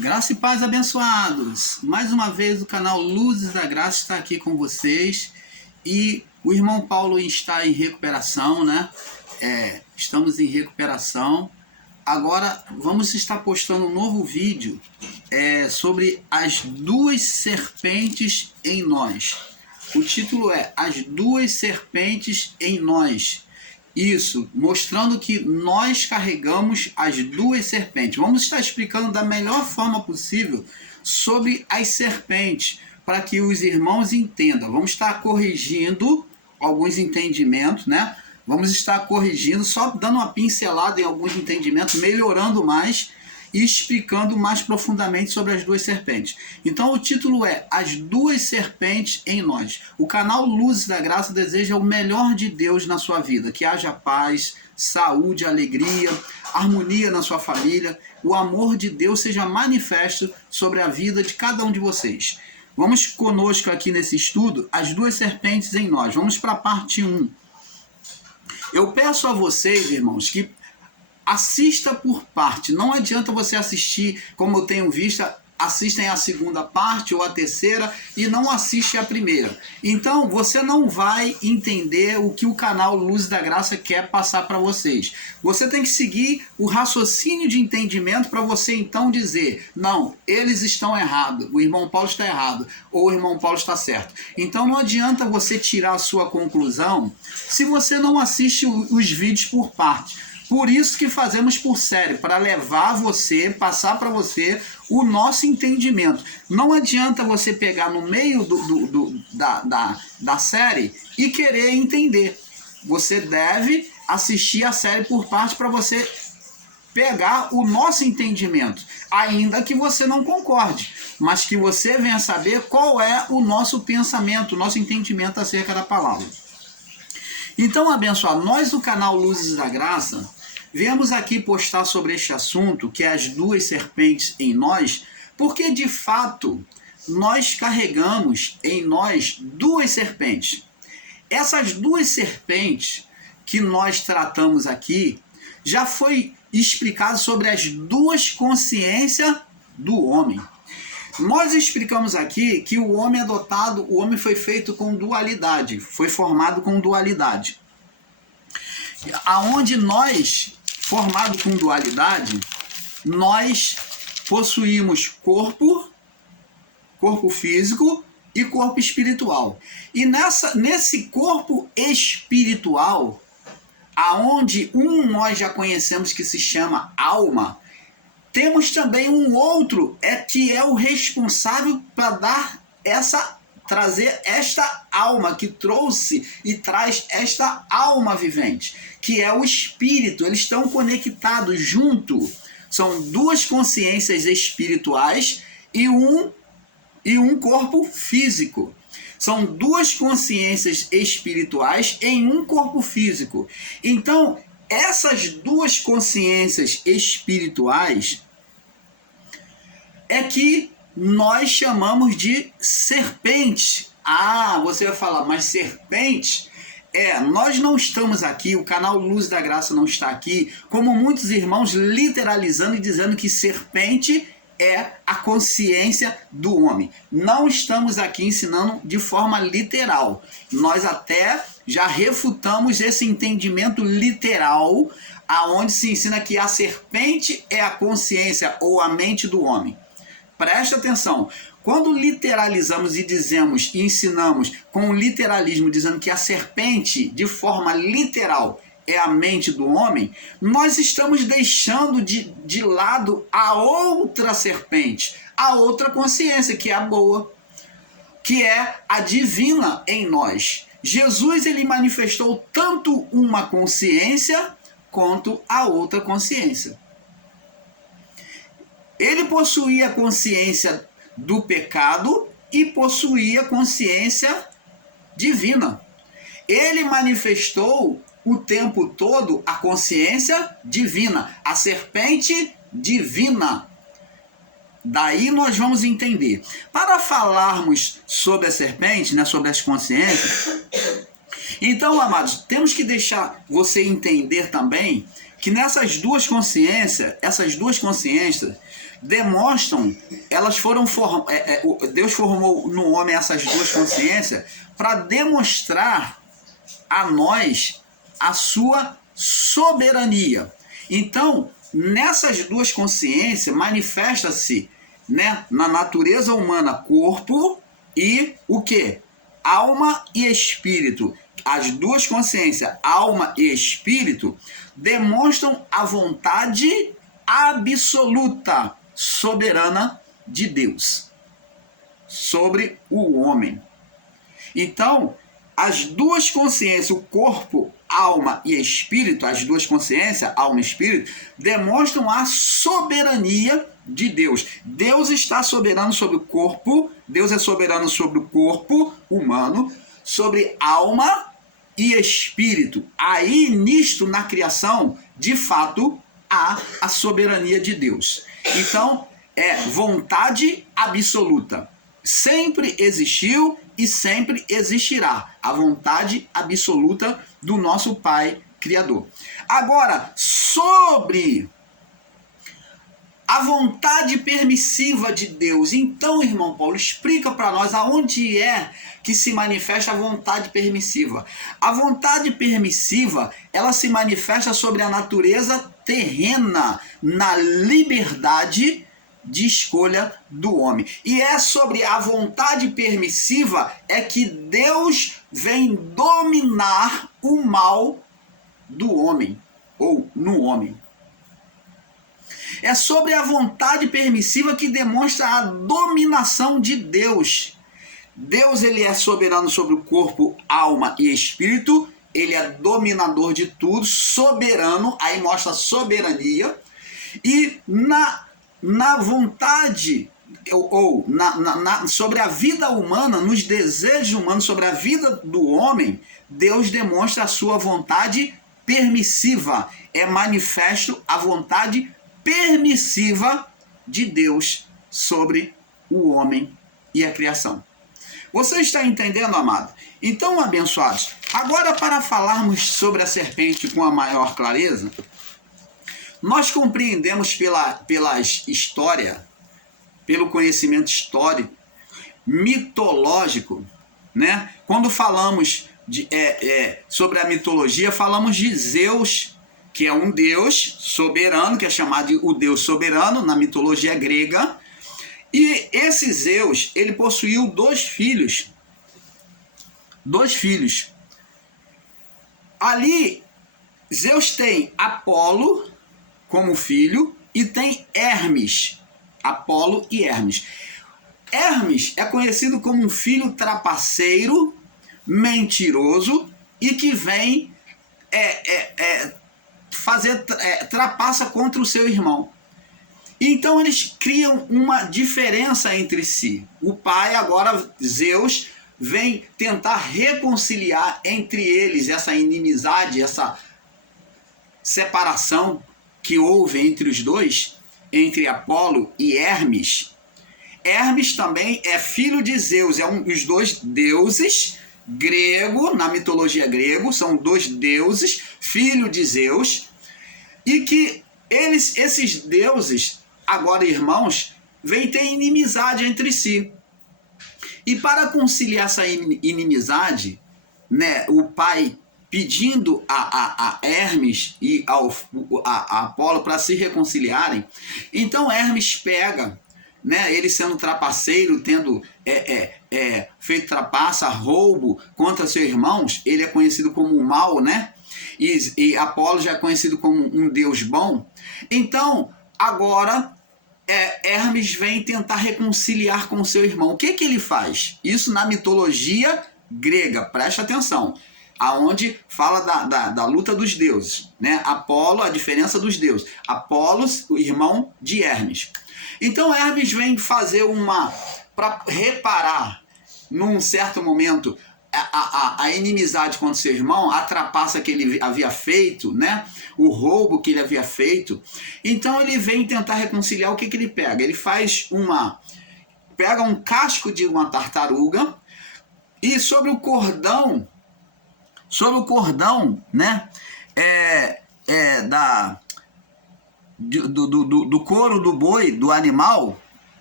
Graça e paz, abençoados! Mais uma vez o canal Luzes da Graça está aqui com vocês e o irmão Paulo está em recuperação, né? Estamos em recuperação. Agora vamos estar postando um novo vídeo sobre as duas serpentes em nós. O título é As Duas Serpentes em Nós. Isso, mostrando que nós carregamos as duas serpentes. Vamos estar explicando da melhor forma possível sobre as serpentes, para que os irmãos entendam. Vamos estar corrigindo alguns entendimentos, né? Vamos estar corrigindo, só dando uma pincelada em alguns entendimentos, melhorando mais e explicando mais profundamente sobre as duas serpentes. Então o título é As Duas Serpentes em Nós. O canal Luzes da Graça deseja o melhor de Deus na sua vida, que haja paz, saúde, alegria, harmonia na sua família, o amor de Deus seja manifesto sobre a vida de cada um de vocês. Vamos conosco aqui nesse estudo, As Duas Serpentes em Nós. Vamos para a parte 1. Eu peço a vocês, irmãos, que assista por parte. Não adianta você assistir, como eu tenho visto, assistem a segunda parte ou a terceira e não assiste a primeira. Então você não vai entender o que o canal Luz da Graça quer passar para vocês. Você tem que seguir o raciocínio de entendimento para você então dizer, não, eles estão errados, o irmão Paulo está errado, ou o irmão Paulo está certo. Então não adianta você tirar a sua conclusão se você não assiste os vídeos por parte. Por isso que fazemos por série, para levar você, passar para você o nosso entendimento. Não adianta você pegar no meio da série e querer entender. Você deve assistir a série por parte para você pegar o nosso entendimento, ainda que você não concorde, mas que você venha saber qual é o nosso pensamento, o nosso entendimento acerca da palavra. Então, abençoado, nós do canal Luzes da Graça viemos aqui postar sobre este assunto, que é as duas serpentes em nós, porque de fato nós carregamos em nós duas serpentes. Essas duas serpentes que nós tratamos aqui, já foi explicado sobre as duas consciências do homem. Nós explicamos aqui que o homem é dotado, o homem foi feito com dualidade, foi formado com dualidade. Aonde nós, formado com dualidade, nós possuímos corpo físico e corpo espiritual. E nesse corpo espiritual, aonde nós já conhecemos que se chama alma, temos também um outro que é o responsável para trazer esta alma, que trouxe e traz esta alma vivente, que é o espírito. Eles estão conectados junto. São duas consciências espirituais e um corpo físico. São duas consciências espirituais em um corpo físico. Então, essas duas consciências espirituais é que nós chamamos de serpente. Ah, você vai falar, mas serpente? Nós não estamos aqui, o canal Luz da Graça não está aqui, como muitos irmãos literalizando e dizendo que serpente é a consciência do homem. Não estamos aqui ensinando de forma literal. Nós até já refutamos esse entendimento literal, aonde se ensina que a serpente é a consciência ou a mente do homem. Preste atenção, quando literalizamos e dizemos e ensinamos com o literalismo, dizendo que a serpente, de forma literal, é a mente do homem, nós estamos deixando de lado a outra serpente, a outra consciência, que é a boa, que é a divina em nós. Jesus, ele manifestou tanto uma consciência quanto a outra consciência. Ele possuía a consciência do pecado e possuía a consciência divina. Ele manifestou o tempo todo a consciência divina, a serpente divina. Daí nós vamos entender. Para falarmos sobre a serpente, né, sobre as consciências, então, amados, temos que deixar você entender também que nessas duas consciências, essas duas consciências demonstram, Deus formou no homem essas duas consciências para demonstrar a nós a sua soberania. Então, nessas duas consciências manifesta-se, né, na natureza humana corpo e o quê? Alma e espírito. As duas consciências, alma e espírito, demonstram a vontade absoluta, soberana de Deus sobre o homem. Então, as duas consciências, o corpo, alma e espírito, as duas consciências, alma e espírito, demonstram a soberania de Deus. Deus está soberano sobre o corpo, Deus é soberano sobre o corpo humano, sobre alma e espírito. Aí, nisto, na criação, de fato, há a soberania de Deus. Então, é vontade absoluta. Sempre existiu e sempre existirá a vontade absoluta do nosso Pai Criador. Agora, sobre a vontade permissiva de Deus. Então, irmão Paulo, explica para nós aonde é que se manifesta a vontade permissiva. A vontade permissiva, ela se manifesta sobre a natureza terrena, na liberdade de escolha do homem. E é sobre a vontade permissiva é que Deus vem dominar o mal do homem, ou no homem. É sobre a vontade permissiva que demonstra a dominação de Deus. Deus, ele é soberano sobre o corpo, alma e espírito. Ele é dominador de tudo, soberano, aí mostra soberania. E na vontade, sobre a vida humana, nos desejos humanos, sobre a vida do homem, Deus demonstra a sua vontade permissiva. É manifesto a vontade permissiva de Deus sobre o homem e a criação. Você está entendendo, amado? Então, abençoados, agora para falarmos sobre a serpente com a maior clareza, nós compreendemos pela história, pelo conhecimento histórico, mitológico, né? Quando falamos sobre a mitologia, falamos de Zeus, que é um deus soberano, que é chamado de o deus soberano na mitologia grega. E esse Zeus, ele possuiu dois filhos. Ali, Zeus tem Apolo como filho e tem Hermes. Apolo e Hermes. Hermes é conhecido como um filho trapaceiro, mentiroso e que vem trapaça contra o seu irmão. Então eles criam uma diferença entre si. O pai, agora Zeus, vem tentar reconciliar entre eles essa inimizade, essa separação que houve entre os dois, entre Apolo e Hermes. Hermes também é filho de Zeus, é dos dois deuses grego, na mitologia grega, são dois deuses, filho de Zeus, e que esses deuses, agora irmãos, vêm ter inimizade entre si. E para conciliar essa inimizade, né, o pai pedindo a Hermes e a Apolo para se reconciliarem, então Hermes pega, né, ele sendo trapaceiro, tendo feito trapaça, roubo contra seus irmãos, ele é conhecido como o mal, né? E Apolo já é conhecido como um deus bom. Então, agora, Hermes vem tentar reconciliar com seu irmão. O que ele faz? Isso na mitologia grega, preste atenção, aonde fala da luta dos deuses, né? Apolo, a diferença dos deuses. Apolo, o irmão de Hermes. Então Hermes vem fazer para reparar, num certo momento, a inimizade contra seu irmão, a trapaça que ele havia feito, né? O roubo que ele havia feito. Então ele vem tentar reconciliar. O que ele pega? Ele pega um casco de uma tartaruga e sobre o cordão, né? do couro do boi, do animal,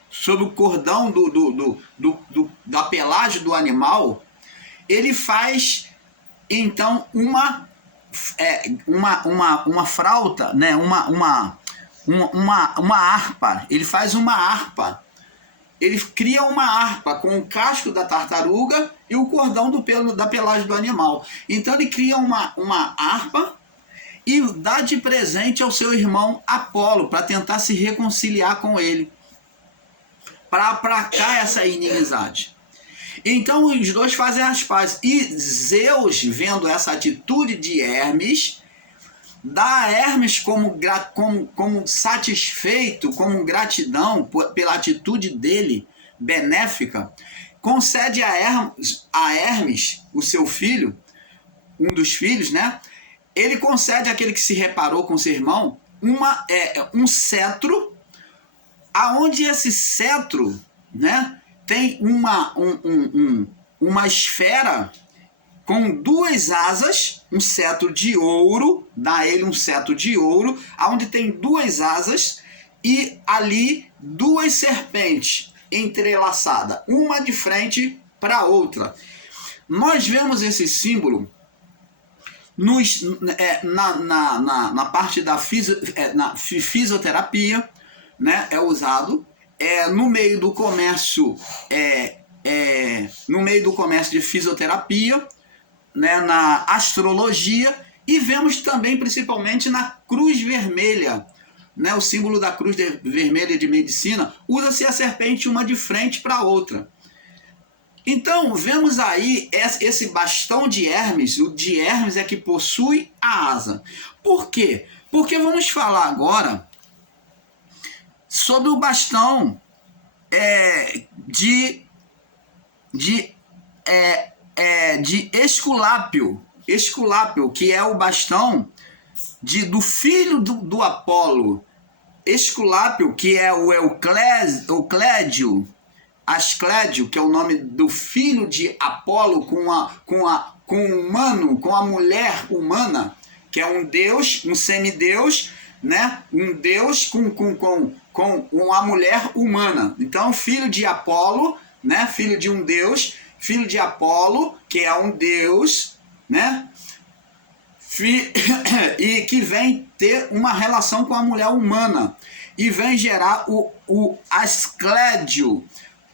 sobre o cordão da pelagem do animal, ele faz então uma frauta, né? uma harpa. Ele faz uma harpa. Ele cria uma harpa com o casco da tartaruga e o cordão do pelo da pelagem do animal. Então ele cria uma harpa e dá de presente ao seu irmão Apolo para tentar se reconciliar com ele, para aplacar essa inimizade. Então os dois fazem as pazes. E Zeus, vendo essa atitude de Hermes, dá a Hermes como satisfeito, como gratidão pela atitude dele benéfica, concede a Hermes, o seu filho, um dos filhos, né? Ele concede àquele que se reparou com seu irmão um cetro, aonde esse cetro, né, tem uma esfera com duas asas, um cetro de ouro, dá a ele um cetro de ouro, aonde tem duas asas e ali duas serpentes entrelaçadas, uma de frente para a outra. Nós vemos esse símbolo na parte da fisioterapia, né, é usado no meio do comércio, de fisioterapia, né, na astrologia, e vemos também principalmente na cruz vermelha, né, o símbolo da cruz vermelha de medicina, usa-se a serpente uma de frente para a outra. Então, vemos aí esse bastão de Hermes. O de Hermes é que possui a asa. Por quê? Porque vamos falar agora sobre o bastão de Esculápio. Esculápio, que é o bastão do filho do Apolo. Esculápio, que é o Asclédio, que é o nome do filho de Apolo com a mulher humana, que é um deus, um semideus, né? Um deus com uma mulher humana. Então, filho de Apolo, né? Filho de um deus, filho de Apolo, que é um deus, né? E que vem ter uma relação com a mulher humana e vem gerar o Asclédio,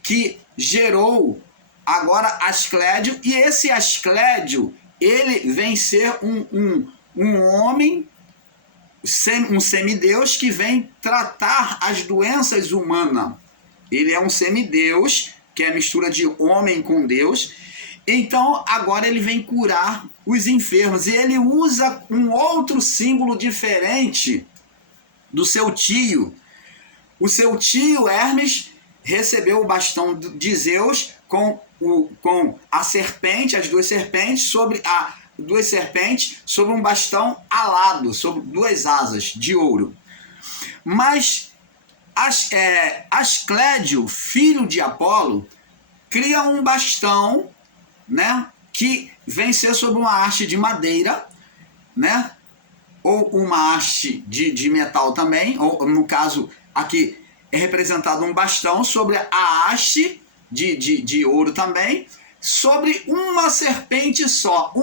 que gerou agora Asclédio, e esse Asclédio, ele vem ser um homem, um semideus que vem tratar as doenças humanas. Ele é um semideus, que é a mistura de homem com Deus. Então agora ele vem curar os enfermos, e ele usa um outro símbolo diferente do seu tio. O seu tio Hermes recebeu o bastão de Zeus com a serpente, as duas serpentes sobre um bastão alado, sobre duas asas de ouro. Mas Asclédio, filho de Apolo, cria um bastão, né, que vem ser sobre uma haste de madeira, né, ou uma haste de metal também, ou no caso aqui é representado um bastão sobre a haste de ouro também, sobre uma serpente só.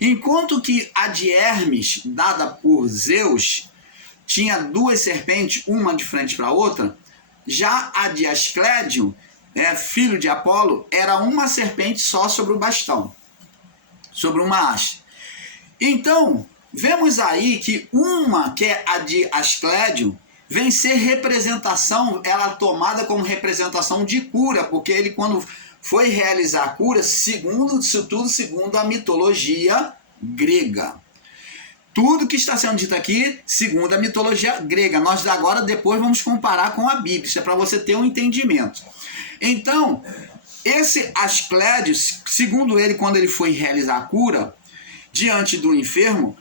Enquanto que a de Hermes, dada por Zeus, tinha duas serpentes, uma de frente para a outra, já a de Asclédio, filho de Apolo, era uma serpente só sobre o bastão, sobre uma haste. Então, vemos aí que é a de Asclédio, vem ser representação, ela tomada como representação de cura, porque ele, quando foi realizar a cura, segundo a mitologia grega. Tudo que está sendo dito aqui, segundo a mitologia grega. Nós agora depois vamos comparar com a Bíblia, isso é para você ter um entendimento. Então, esse Asclédio, segundo ele, quando ele foi realizar a cura, diante do enfermo,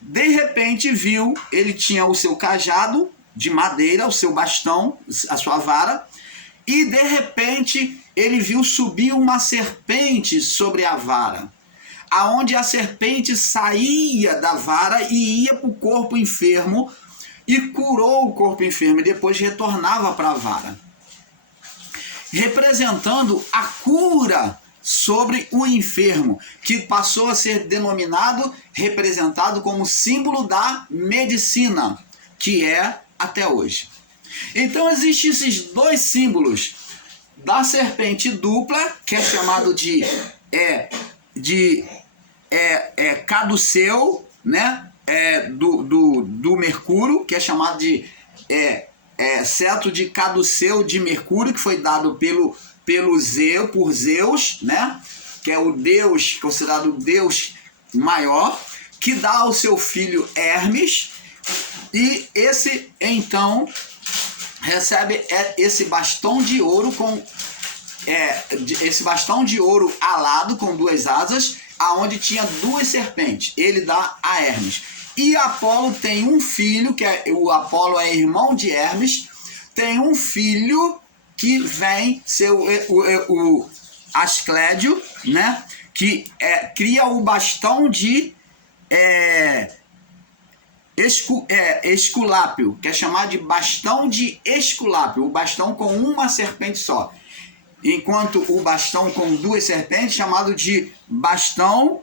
de repente viu, ele tinha o seu cajado de madeira, o seu bastão, a sua vara, e de repente ele viu subir uma serpente sobre a vara. aonde a serpente saía da vara e ia para o corpo enfermo e curou o corpo enfermo e depois retornava para a vara, representando a cura sobre o enfermo, que passou a ser denominado, representado como símbolo da medicina, que é até hoje. Então existem esses dois símbolos da serpente dupla, que é chamado de caduceu, né? Do Mercúrio, que é chamado de cetro de caduceu de Mercúrio, que foi dado por Zeus, né? Que é o Deus, considerado o Deus maior, que dá ao seu filho Hermes, e esse então recebe esse bastão de ouro esse bastão de ouro alado com duas asas, aonde tinha duas serpentes. Ele dá a Hermes. E Apolo tem um filho, o Apolo é irmão de Hermes, tem um filho que vem ser o Asclédio, né? Que cria o bastão de Esculápio, que é chamado de bastão de Esculápio, o bastão com uma serpente só. Enquanto o bastão com duas serpentes, chamado de bastão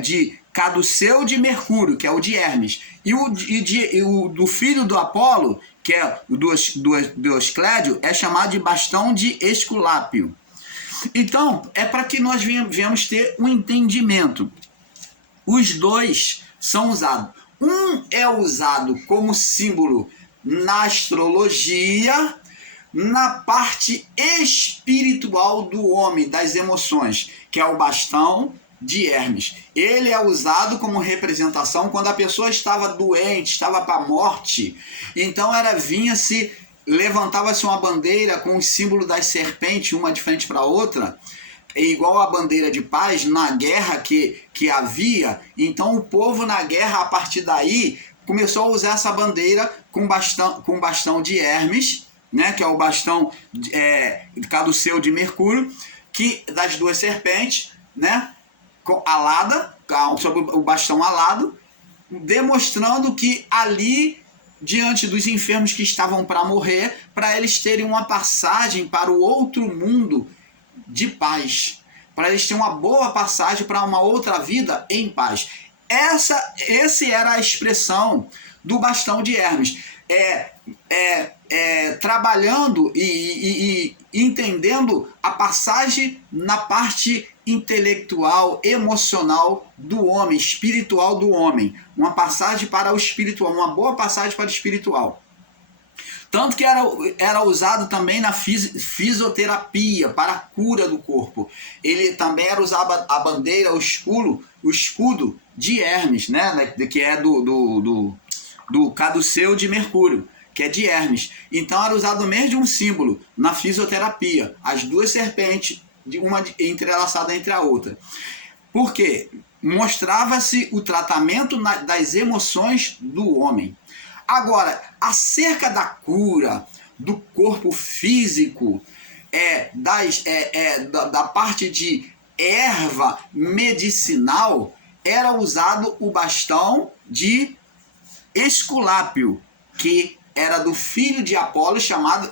de caduceu de Mercúrio, que é o de Hermes. E o do filho do Apolo, que é o do Asclédio, é chamado de bastão de Esculápio. Então, é para que nós venhamos ter um entendimento. Os dois são usados. Um é usado como símbolo na astrologia, na parte espiritual do homem, das emoções, que é o bastão de Hermes. Ele é usado como representação quando a pessoa estava doente, estava para a morte. Então levantava-se uma bandeira com o símbolo das serpentes, uma de frente para a outra, igual a bandeira de paz na guerra que havia. Então o povo na guerra, a partir daí, começou a usar essa bandeira com bastão de Hermes, né, que é o bastão caduceu de Mercúrio, que das duas serpentes, né, alada, sobre o bastão alado, demonstrando que ali, diante dos enfermos que estavam para morrer, para eles terem uma passagem para o outro mundo de paz, para eles terem uma boa passagem para uma outra vida em paz. Essa era a expressão do bastão de Hermes. Trabalhando e entendendo a passagem na parte intelectual, emocional do homem, espiritual do homem. Uma passagem para o espiritual, uma boa passagem para o espiritual. Tanto que era usado também na fisioterapia, para a cura do corpo. Ele também era usado a bandeira, o escudo de Hermes, né? Que é do caduceu de Mercúrio, que é de Hermes. Então era usado o mesmo símbolo na fisioterapia, as duas serpentes, uma entrelaçada entre a outra. Por quê? Mostrava-se o tratamento das emoções do homem. Agora, acerca da cura do corpo físico, da parte de erva medicinal, era usado o bastão de Esculápio, que era do filho de Apolo, chamado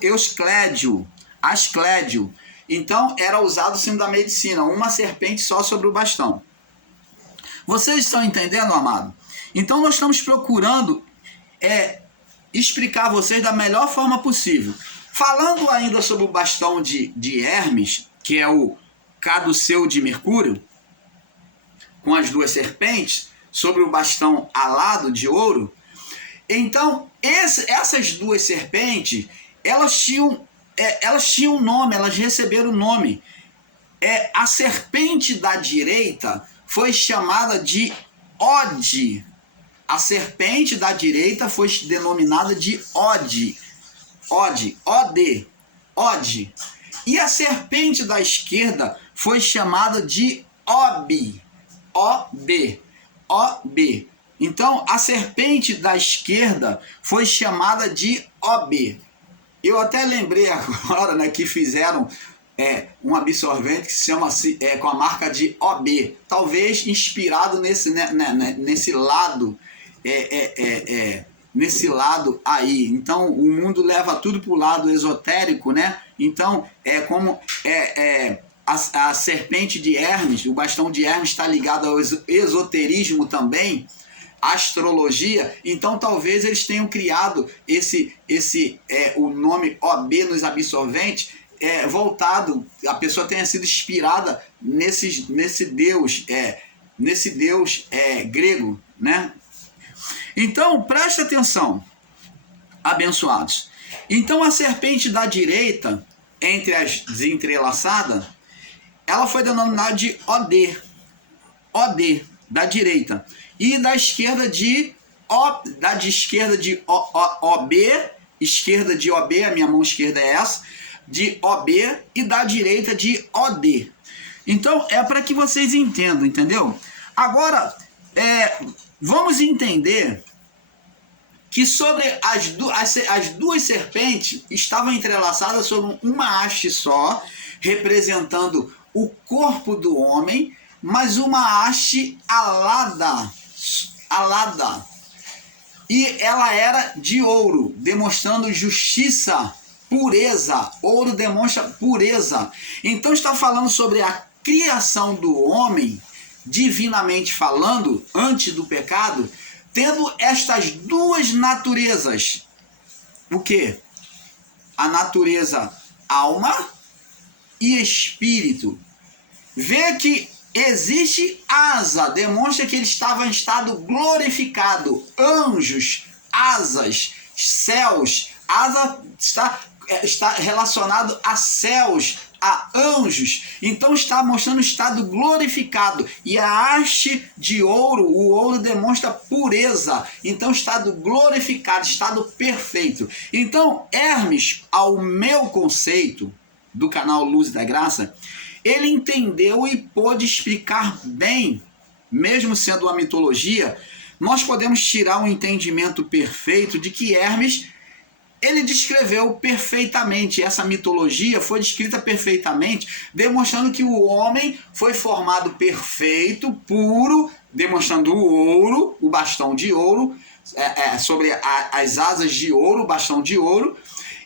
Asclédio. Então, era usado o símbolo da medicina, uma serpente só sobre o bastão. Vocês estão entendendo, amado? Então, nós estamos procurando explicar a vocês da melhor forma possível. Falando ainda sobre o bastão de Hermes, que é o caduceu de Mercúrio, com as duas serpentes, sobre o bastão alado de ouro. Então, essas duas serpentes, elas tinham nome, elas receberam nome. A serpente da direita foi chamada de Ode. A serpente da direita foi denominada de Ode. E a serpente da esquerda foi chamada de Ob. Então, a serpente da esquerda foi chamada de Ob. Eu até lembrei agora, né, que fizeram um absorvente que se chama com a marca de OB, talvez inspirado nesse lado, nesse lado aí. Então o mundo leva tudo para o lado esotérico, né? Então a serpente de Hermes, o bastão de Hermes está ligado ao esoterismo também, astrologia. Então talvez eles tenham criado o nome OB nos absorventes, voltado, a pessoa tenha sido inspirada nesse deus grego, né? Então preste atenção, abençoados. Então a serpente da direita, entre as desentrelaçadas, ela foi denominada de OD, da direita, e da esquerda de OB, esquerda de OB, a minha mão esquerda é essa, de OB, e da direita de OD. Então é para que vocês entendam, entendeu? Agora vamos entender que sobre as duas serpentes estavam entrelaçadas sobre uma haste só, representando o corpo do homem, mas uma haste alada, e ela era de ouro, demonstrando justiça, pureza. Ouro demonstra pureza. Então está falando sobre a criação do homem, divinamente falando, antes do pecado, tendo estas duas naturezas. O que? A natureza alma e espírito. Vê que existe asa, demonstra que ele estava em estado glorificado. Anjos, asas, céus. Asa está relacionado a céus, a anjos. Então está mostrando o estado glorificado. E a haste de ouro, o ouro demonstra pureza. Então estado glorificado, estado perfeito. Então Hermes, ao meu conceito do canal Luz da Graça, ele entendeu e pôde explicar bem, mesmo sendo uma mitologia. Nós podemos tirar um entendimento perfeito de que Hermes, ele descreveu perfeitamente, essa mitologia foi descrita perfeitamente, demonstrando que o homem foi formado perfeito, puro, demonstrando o ouro, o bastão de ouro, sobre as asas de ouro, o bastão de ouro,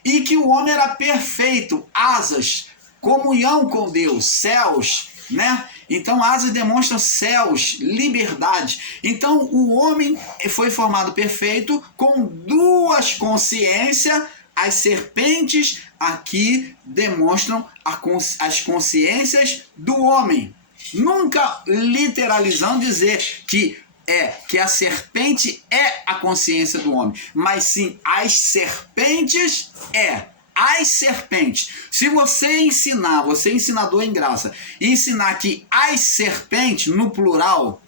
e que o homem era perfeito, asas, comunhão com Deus, céus, né? Então asas demonstram céus, liberdade. Então o homem foi formado perfeito com duas consciências. As serpentes aqui demonstram as consciências do homem. Nunca literalizando dizer que a serpente é a consciência do homem, mas sim as serpentes as serpentes. Se você ensinar, você ensinador em graça, ensinar que as serpentes, no plural,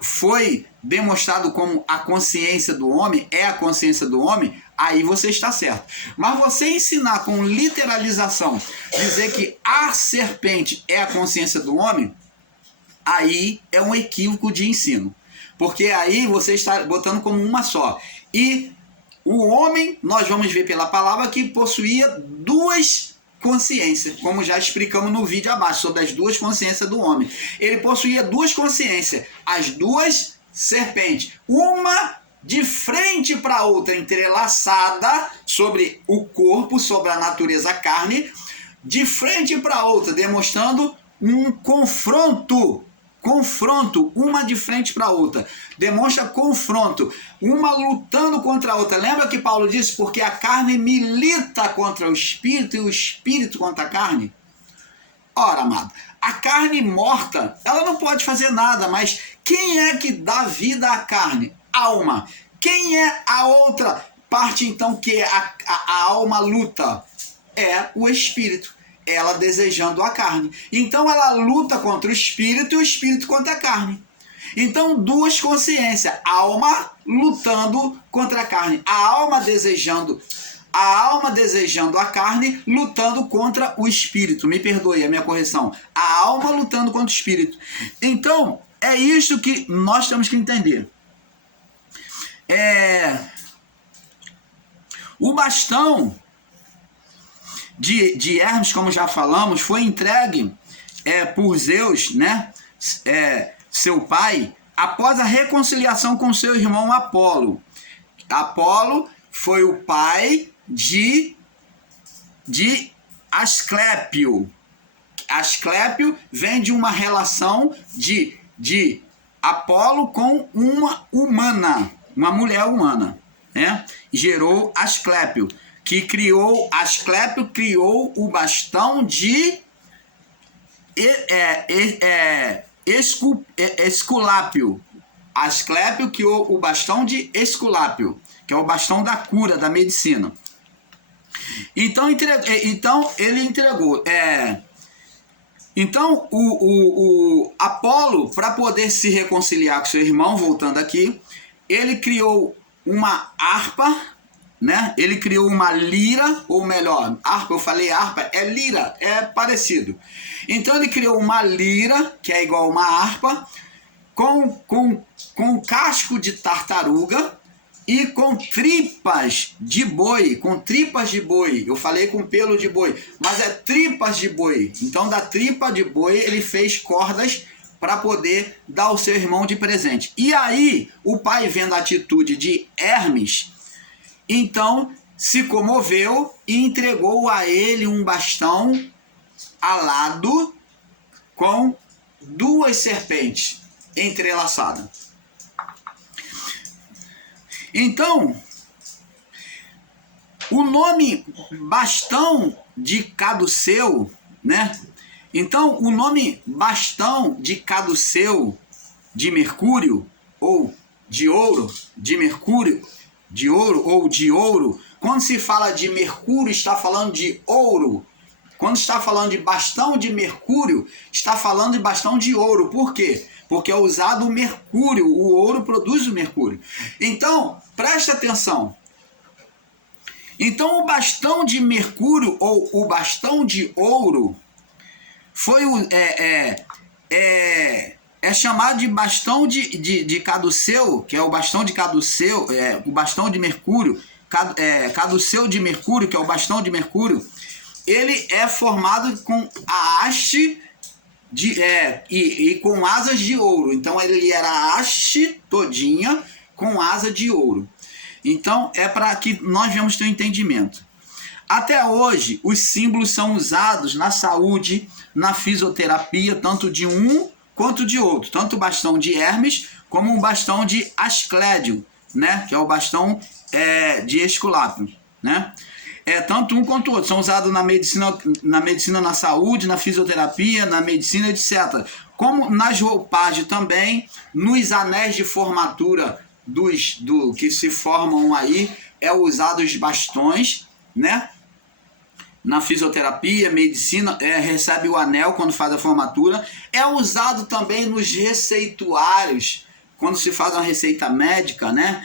foi demonstrado como a consciência do homem, é a consciência do homem, aí você está certo. Mas você ensinar com literalização, dizer que a serpente é a consciência do homem, aí é um equívoco de ensino. Porque aí você está botando como uma só. E o homem, nós vamos ver pela palavra, que possuía duas consciências, como já explicamos no vídeo abaixo, sobre as duas consciências do homem. Ele possuía duas consciências, as duas serpentes, uma de frente para a outra, entrelaçada sobre o corpo, sobre a natureza carne, de frente para a outra, demonstrando um confronto, uma de frente para a outra, demonstra confronto, uma lutando contra a outra. Lembra que Paulo disse, porque a carne milita contra o espírito e o espírito contra a carne? Ora, amado, a carne morta, ela não pode fazer nada, mas quem é que dá vida à carne? Alma. Quem é a outra parte, então, que a alma luta? É o espírito. Ela desejando a carne. Então ela luta contra o espírito e o espírito contra a carne. Então duas consciências, alma lutando contra a carne, a alma desejando a carne, lutando contra o espírito. Me perdoe a minha correção. A alma lutando contra o espírito. Então é isso que nós temos que entender. O bastão de Hermes, como já falamos, foi entregue por Zeus, né? Seu pai, após a reconciliação com seu irmão Apolo. Apolo foi o pai de Asclépio. Asclépio vem de uma relação de Apolo com uma humana, uma mulher humana, né? Gerou Asclépio, Asclépio criou o bastão de Esculápio. Asclépio criou o bastão de Esculápio, que é o bastão da cura, da medicina. Então ele entregou. Então o Apolo, para poder se reconciliar com seu irmão, voltando aqui, ele criou uma harpa, né? Ele criou uma lira, ou melhor, harpa, eu falei harpa, é lira, é parecido. Então ele criou uma lira, que é igual a uma harpa, com casco de tartaruga e com tripas de boi, eu falei com pelo de boi, mas é tripas de boi. Então da tripa de boi ele fez cordas para poder dar ao seu irmão de presente. E aí o pai, vendo a atitude de Hermes, então se comoveu e entregou a ele um bastão alado com 2 serpentes entrelaçadas. Então, o nome bastão de caduceu, né? Então, o nome bastão de caduceu de Mercúrio, ou de ouro, de Mercúrio, de ouro ou de ouro, quando se fala de Mercúrio, está falando de ouro. Quando está falando de bastão de Mercúrio, está falando de bastão de ouro. Por quê? Porque é usado o mercúrio, o ouro produz o mercúrio. Então, preste atenção. Então, o bastão de Mercúrio ou o bastão de ouro foi chamado de bastão de caduceu, que é o bastão de caduceu, o bastão de Mercúrio, caduceu de Mercúrio, que é o bastão de Mercúrio. Ele é formado com a haste e com asas de ouro. Então ele era a haste todinha com asa de ouro. Então é para que nós venhamos ter um entendimento. Até hoje os símbolos são usados na saúde, na fisioterapia, tanto de um quanto de outro. Tanto o bastão de Hermes como o bastão de Asclédio, né? Que é o bastão de Esculápio, né? Tanto um quanto o outro. São usados na medicina, na saúde, na fisioterapia, na medicina, etc. Como nas roupagens também, nos anéis de formatura que se formam aí, usado os bastões, né? Na fisioterapia, medicina, recebe o anel quando faz a formatura. É usado também nos receituários, quando se faz uma receita médica, né?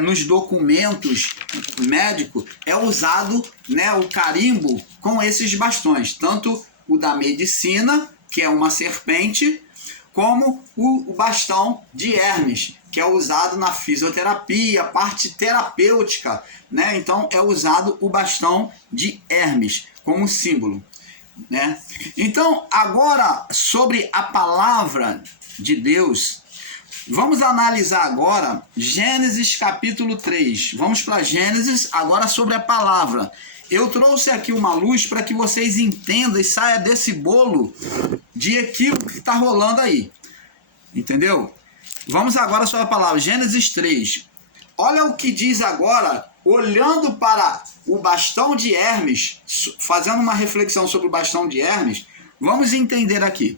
Nos documentos médicos é usado, né, o carimbo com esses bastões, tanto o da medicina, que é uma serpente, como o bastão de Hermes, que é usado na fisioterapia, parte terapêutica, né? Então é usado o bastão de Hermes como símbolo, né? Então agora sobre a palavra de Deus, vamos analisar agora Gênesis capítulo 3. Vamos para Gênesis agora sobre a palavra. Eu trouxe aqui uma luz para que vocês entendam e saiam desse bolo de equívoco que está rolando aí. Entendeu? Vamos agora sobre a palavra. Gênesis 3. Olha o que diz agora, olhando para o bastão de Hermes, fazendo uma reflexão sobre o bastão de Hermes, vamos entender aqui.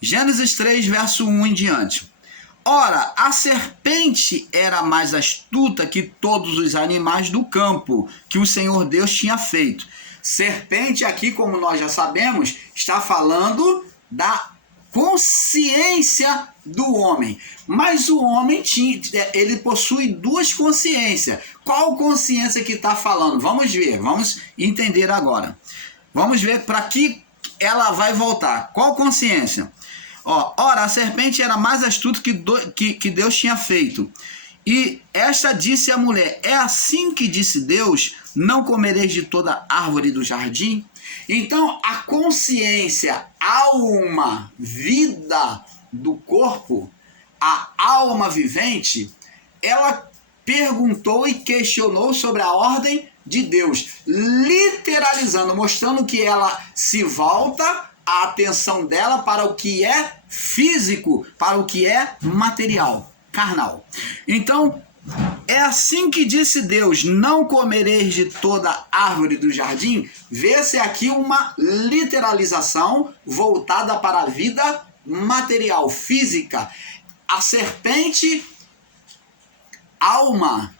Gênesis 3, verso 1 em diante. Ora, a serpente era mais astuta que todos os animais do campo que o Senhor Deus tinha feito. Serpente aqui, como nós já sabemos, está falando da consciência do homem. Mas o homem ele possui 2 consciências. Qual consciência que está falando? Vamos ver, vamos entender agora. Vamos ver para que ela vai voltar. Qual consciência? Ora, a serpente era mais astuta que Deus tinha feito. E esta disse a mulher: é assim que disse Deus, não comereis de toda árvore do jardim? Então a consciência, alma, vida do corpo, a alma vivente, ela perguntou e questionou sobre a ordem de Deus, literalizando, mostrando que ela se volta a atenção dela para o que é físico, para o que é material, carnal. Então, é assim que disse Deus, não comereis de toda árvore do jardim. Vê-se aqui uma literalização voltada para a vida material, física. A serpente, alma,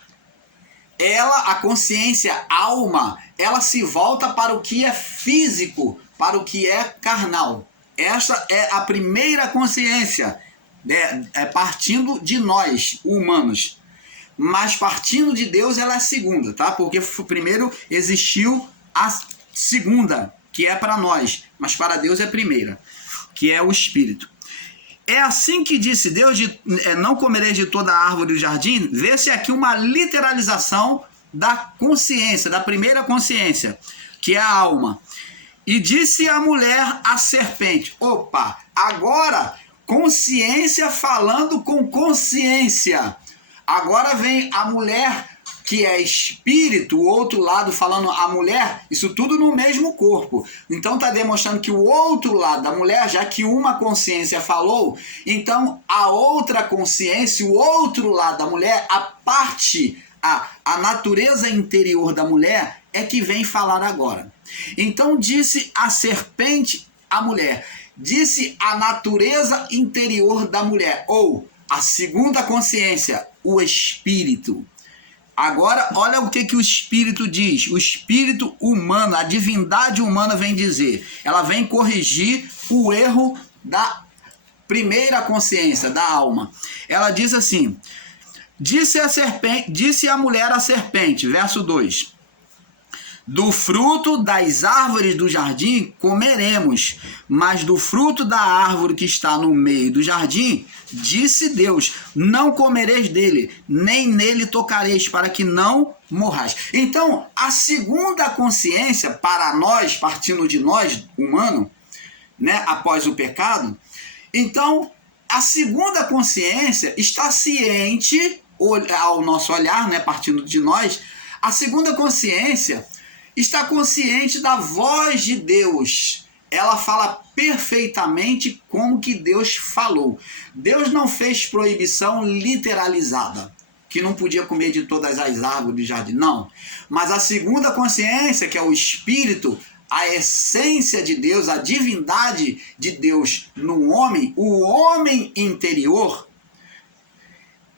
a consciência, alma, ela se volta para o que é físico, para o que é carnal. Esta é a primeira consciência, partindo de nós, humanos. Mas partindo de Deus, ela é a segunda, tá? Porque primeiro existiu a segunda, que é para nós, mas para Deus é a primeira, que é o Espírito. É assim que disse Deus, não comereis de toda a árvore do jardim. Vê-se aqui uma literalização da consciência, da primeira consciência, que é a alma. E disse a mulher à serpente. Opa, agora consciência falando com consciência. Agora vem a mulher, que é espírito, o outro lado falando a mulher, isso tudo no mesmo corpo. Então está demonstrando que o outro lado da mulher, já que uma consciência falou, então a outra consciência, o outro lado da mulher, a parte, a natureza interior da mulher é que vem falar agora. Então disse a serpente à mulher, disse a natureza interior da mulher, ou a segunda consciência, o espírito. Agora, olha o que o Espírito diz. O Espírito humano, a divindade humana vem dizer. Ela vem corrigir o erro da primeira consciência, da alma. Ela diz assim, disse a mulher à serpente, verso 2. Do fruto das árvores do jardim comeremos, mas do fruto da árvore que está no meio do jardim, disse Deus, não comereis dele, nem nele tocareis, para que não morrais. Então, a segunda consciência, para nós, partindo de nós, humano, né, após o pecado, então, a segunda consciência está ciente, ao nosso olhar, né, partindo de nós, a segunda consciência está consciente da voz de Deus. Ela fala perfeitamente como que Deus falou. Deus não fez proibição literalizada, que não podia comer de todas as árvores do jardim, não. Mas a segunda consciência, que é o Espírito, a essência de Deus, a divindade de Deus no homem, o homem interior,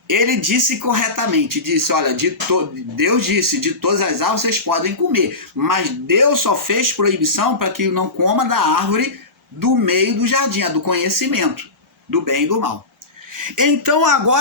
ele disse corretamente, disse, olha, Deus disse, de todas as árvores vocês podem comer, mas Deus só fez proibição para que não coma da árvore do meio do jardim, a do conhecimento, do bem e do mal. Então agora